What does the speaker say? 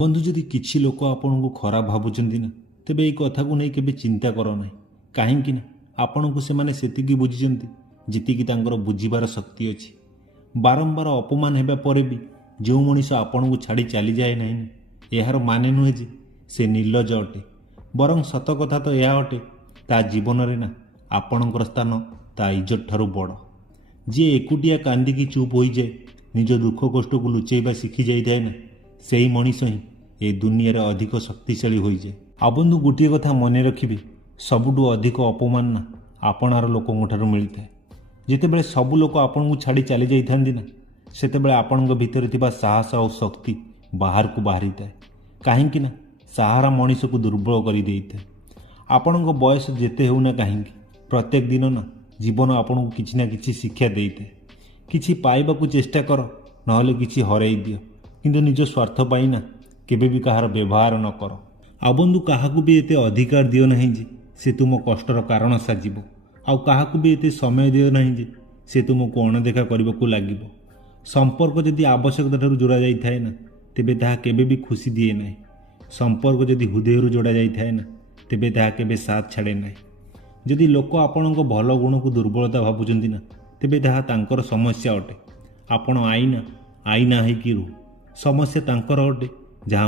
ବନ୍ଧୁ, ଯଦି କିଛି ଲୋକ ଆପଣଙ୍କୁ ଖରାପ ଭାବୁଛନ୍ତି ନା, ତେବେ ଏଇ କଥାକୁ ନେଇ କେବେ ଚିନ୍ତା କର ନାହିଁ। କାହିଁକି ନା ଆପଣଙ୍କୁ ସେମାନେ ସେତିକି ବୁଝିଛନ୍ତି ଯେତିକି ତାଙ୍କର ବୁଝିବାର ଶକ୍ତି ଅଛି। ବାରମ୍ବାର ଅପମାନ ହେବା ପରେ ବି ଯେଉଁ ମଣିଷ ଆପଣଙ୍କୁ ଛାଡ଼ି ଚାଲିଯାଏ ନାହିଁ ନା, ଏହାର ମାନେ ନୁହେଁ ଯେ ସେ ନିର୍ଲଜ ଅଟେ। ବରଂ ସତ କଥା ତ ଏହା ଅଟେ, ତା ଜୀବନରେ ନା ଆପଣଙ୍କର ସ୍ଥାନ ତା ଇଜ୍ଜତ ଠାରୁ ବଡ଼। ଯିଏ ଏକୁଟିଆ କାନ୍ଦିକି ଚୁପ୍ ହୋଇଯାଏ, ନିଜ ଦୁଃଖ କଷ୍ଟକୁ ଲୁଚେଇବା ଶିଖି ଯାଇଥାଏ ନା, ସେହି ମଣିଷ ହିଁ ଏ ଦୁନିଆରେ ଅଧିକ ଶକ୍ତିଶାଳୀ ହୋଇଯାଏ। ଆଉ ବନ୍ଧୁ, ଗୋଟିଏ କଥା ମନେ ରଖିବେ, ସବୁଠୁ ଅଧିକ ଅପମାନ ନା ଆପଣାର ଲୋକଙ୍କ ଠାରୁ ମିଳିଥାଏ। ଯେତେବେଳେ ସବୁ ଲୋକ ଆପଣଙ୍କୁ ଛାଡ଼ି ଚାଲି ଯାଇଥାନ୍ତି ନା, ସେତେବେଳେ ଆପଣଙ୍କ ଭିତରେ ଥିବା ସାହସ ଆଉ ଶକ୍ତି ବାହାରକୁ ବାହାରିଥାଏ। କାହିଁକି ନା ସାହାରା ମଣିଷକୁ ଦୁର୍ବଳ କରିଦେଇଥାଏ। ଆପଣଙ୍କ ବୟସ ଯେତେ ହେଉନା କାହିଁକି, ପ୍ରତ୍ୟେକ ଦିନ ନା ଜୀବନ ଆପଣଙ୍କୁ କିଛି ନା କିଛି ଶିକ୍ଷା ଦେଇଥାଏ। କିଛି ପାଇବାକୁ ଚେଷ୍ଟା କର, ନହେଲେ କିଛି ହରାଇ ଦିଅ, କିନ୍ତୁ ନିଜ ସ୍ୱାର୍ଥ ପାଇଁ ନା କେବେ ବି କାହାର ବ୍ୟବହାର ନ କର। ଆଉ ବନ୍ଧୁ, କାହାକୁ ବି ଏତେ ଅଧିକାର ଦିଅ ନାହିଁ ଯେ ସେ ତୁମ କଷ୍ଟର କାରଣ ସାଜିବ। ଆଉ କାହାକୁ ବି ଏତେ ସମୟ ଦିଅ ନାହିଁ ଯେ ସେ ତୁମକୁ ଅଣଦେଖା କରିବାକୁ ଲାଗିବ। ସମ୍ପର୍କ ଯଦି ଆବଶ୍ୟକତା ଠାରୁ ଯୋଡ଼ା ଯାଇଥାଏ ନା, ତେବେ ତାହା କେବେ ବି ଖୁସି ଦିଏ ନାହିଁ। ସମ୍ପର୍କ ଯଦି ହୃଦୟରୁ ଯୋଡ଼ା ଯାଇଥାଏ ନା, ତେବେ ତାହା କେବେ ସାଥ ଛାଡ଼େ ନାହିଁ। ଯଦି ଲୋକ ଆପଣଙ୍କ ଭଲ ଗୁଣକୁ ଦୁର୍ବଳତା ଭାବୁଛନ୍ତି ନା, ତେବେ ତାହା ତାଙ୍କର ସମସ୍ୟା ଅଟେ। ଆପଣ ଆଇନା ହେଇକି ରୁହ, ସମସ୍ୟା ତାଙ୍କର ଅଟେ।